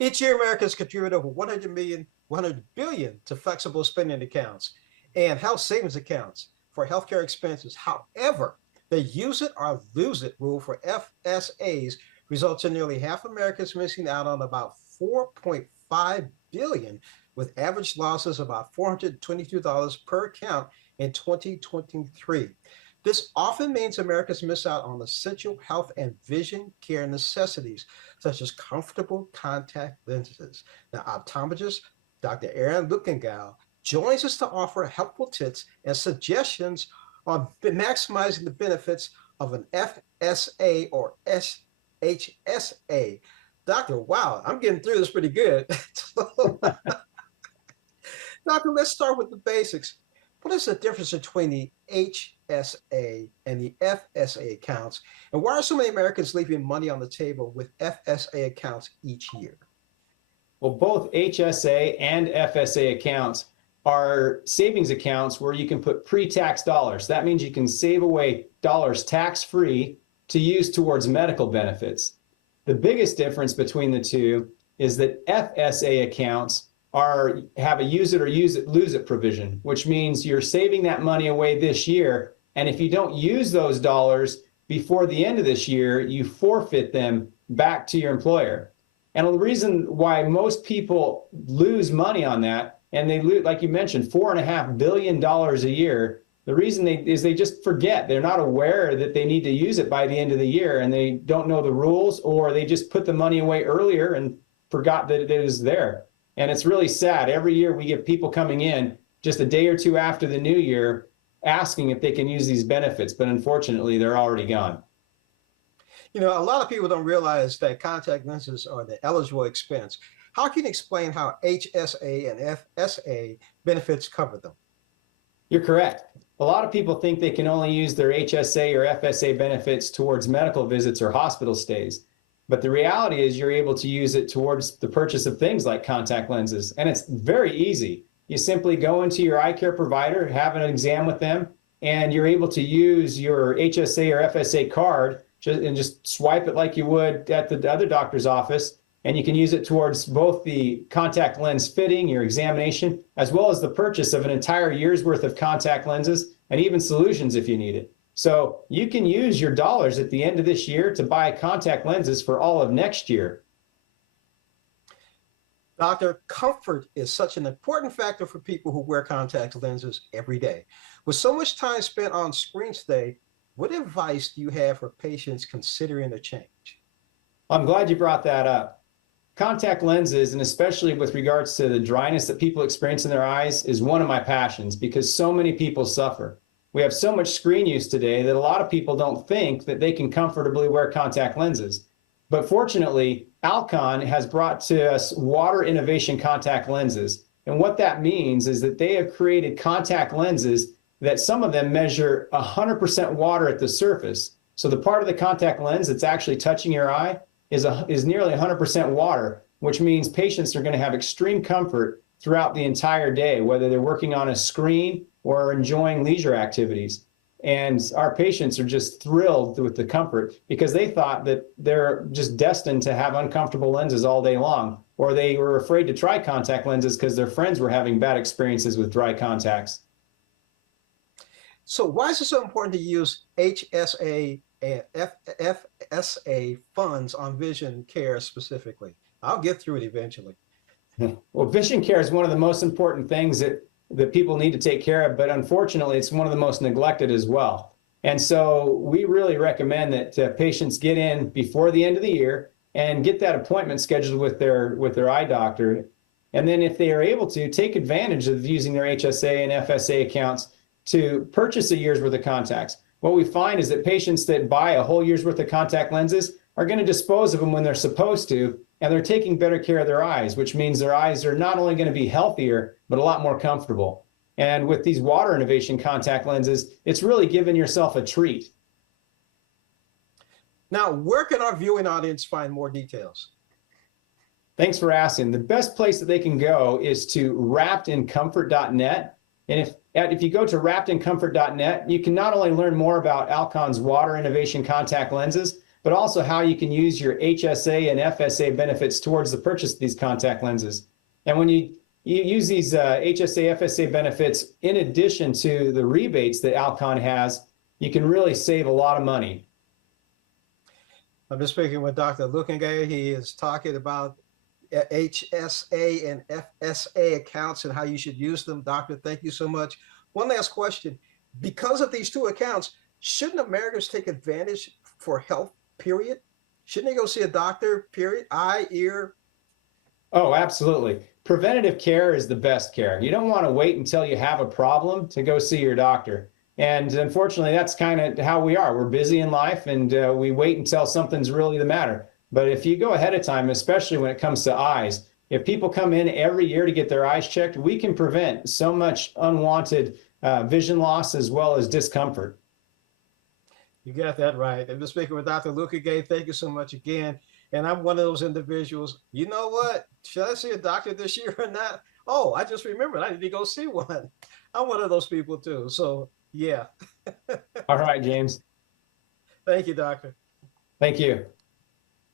Each year, Americans contribute over 100 million, 100 billion to flexible spending accounts and health savings accounts for healthcare expenses. However, the use it or lose it rule for FSAs results in nearly half Americans missing out on about 4.5 billion, with average losses about $422 per account in 2023. This often means Americans miss out on essential health and vision care necessities, such as comfortable contact lenses. Now, optometrist Dr. Aaron Lukengal joins us to offer helpful tips and suggestions on maximizing the benefits of an FSA or HSA. Doctor, wow, I'm getting through this pretty good. Doctor, let's start with the basics. What is the difference between the HSA and the FSA accounts? And why are so many Americans leaving money on the table with FSA accounts each year? Well, both HSA and FSA accounts are savings accounts where you can put pre-tax dollars. That means you can save away dollars tax-free to use towards medical benefits. The biggest difference between the two is that FSA accounts have a use it or lose it provision, which means you're saving that money away this year, and if you don't use those dollars before the end of this year, you forfeit them back to your employer. And the reason why most people lose money on that, and they lose, like you mentioned, $4.5 billion a year, the reason they just forget. They're not aware that they need to use it by the end of the year, and they don't know the rules, or they just put the money away earlier and forgot that it was there. And it's really sad. Every year we get people coming in just a day or two after the new year asking if they can use these benefits, but unfortunately they're already gone. You know, a lot of people don't realize that contact lenses are the eligible expense. How can you explain how HSA and FSA benefits cover them? You're correct. A lot of people think they can only use their HSA or FSA benefits towards medical visits or hospital stays. But the reality is you're able to use it towards the purchase of things like contact lenses. And it's very easy. You simply go into your eye care provider, have an exam with them, and you're able to use your HSA or FSA card and just swipe it like you would at the other doctor's office. And you can use it towards both the contact lens fitting, your examination, as well as the purchase of an entire year's worth of contact lenses and even solutions if you need it. So you can use your dollars at the end of this year to buy contact lenses for all of next year. Doctor, comfort is such an important factor for people who wear contact lenses every day. With so much time spent on screens today, what advice do you have for patients considering a change? I'm glad you brought that up. Contact lenses, and especially with regards to the dryness that people experience in their eyes, is one of my passions because so many people suffer. We have so much screen use today that a lot of people don't think that they can comfortably wear contact lenses. But fortunately, Alcon has brought to us water innovation contact lenses. And what that means is that they have created contact lenses that some of them measure 100% water at the surface. So the part of the contact lens that's actually touching your eye is nearly 100% water, which means patients are going to have extreme comfort throughout the entire day, whether they're working on a screen or enjoying leisure activities. And our patients are just thrilled with the comfort because they thought that they're just destined to have uncomfortable lenses all day long, or they were afraid to try contact lenses because their friends were having bad experiences with dry contacts. So why is it so important to use HSA and FSA funds on vision care specifically? I'll get through it eventually. Well, vision care is one of the most important things that people need to take care of, but unfortunately, it's one of the most neglected as well. And so we really recommend that patients get in before the end of the year and get that appointment scheduled with their eye doctor. And then if they are able to, take advantage of using their HSA and FSA accounts to purchase a year's worth of contacts. What we find is that patients that buy a whole year's worth of contact lenses are going to dispose of them when they're supposed to, and they're taking better care of their eyes, which means their eyes are not only going to be healthier, but a lot more comfortable. And with these water innovation contact lenses, it's really giving yourself a treat. Now, where can our viewing audience find more details? Thanks for asking. The best place that they can go is to wrappedincomfort.net. And if you go to wrappedincomfort.net, you can not only learn more about Alcon's water innovation contact lenses, but also how you can use your HSA and FSA benefits towards the purchase of these contact lenses. And when you use these HSA, FSA benefits in addition to the rebates that Alcon has, you can really save a lot of money. I'm just speaking with Dr. Lukengay. He is talking about HSA and FSA accounts and how you should use them. Doctor, thank you so much. One last question. Because of these two accounts, shouldn't Americans take advantage for health, period? Shouldn't they go see a doctor, period? Eye, ear? Oh, absolutely. Preventative care is the best care. You don't want to wait until you have a problem to go see your doctor. And unfortunately, that's kind of how we are. We're busy in life and we wait until something's really the matter. But if you go ahead of time, especially when it comes to eyes, if people come in every year to get their eyes checked, we can prevent so much unwanted vision loss as well as discomfort. You got that right. I'm just speaking with Dr. Lukengay. Thank you so much again. And I'm one of those individuals. You know what? Should I see a doctor this year or not? Oh, I just remembered I need to go see one. I'm one of those people too. So yeah. All right, James. Thank you, doctor. Thank you.